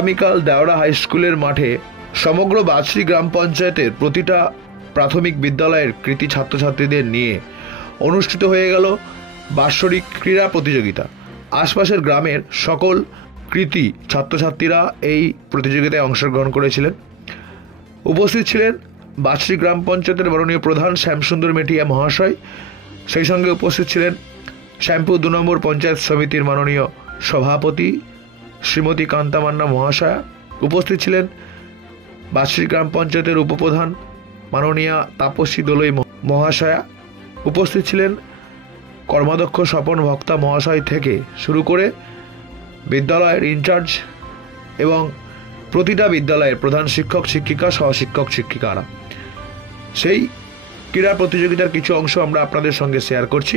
আগামীকাল দেওড়া হাই স্কুলের মাঠে সমগ্র বাঁশরী গ্রাম পঞ্চায়েতের প্রতিটা প্রাথমিক বিদ্যালয়ের কৃতি ছাত্রছাত্রীদের নিয়ে অনুষ্ঠিত হয়ে গেল বাৎসরিক ক্রীড়া প্রতিযোগিতা। আশপাশের গ্রামের সকল কৃতি ছাত্রছাত্রীরা এই প্রতিযোগিতায় অংশগ্রহণ করেছিলেন। উপস্থিত ছিলেন বাঁশরী গ্রাম পঞ্চায়েতের মাননীয় প্রধান শ্যামসুন্দর মেটিয়া মহাশয়। সেই সঙ্গে উপস্থিত ছিলেন শ্যামপুর 2 নম্বর পঞ্চায়েত সমিতির মাননীয় সভাপতি শ্রীমতী কান্তা মান্না মহাশয়া। উপস্থিত ছিলেন বাঁশরী গ্রাম পঞ্চায়েতের উপপ্রধান মাননীয়া তাপসী দোলই মহাশয়া। উপস্থিত ছিলেন কর্মাধ্যক্ষ স্বপন ভক্তা মহাশয় থেকে শুরু করে বিদ্যালয়ের ইনচার্জ এবং প্রতিটা বিদ্যালয়ের প্রধান শিক্ষক শিক্ষিকা সহ শিক্ষক শিক্ষিকারা। সেই ক্রীড়া প্রতিযোগিতার কিছু অংশ আমরা আপনাদের সঙ্গে শেয়ার করছি।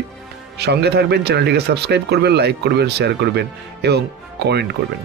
সঙ্গে থাকবেন, চ্যানেলটিকে সাবস্ক্রাইব করবেন, লাইক করবেন, শেয়ার করবেন এবং কমেন্ট করবেন।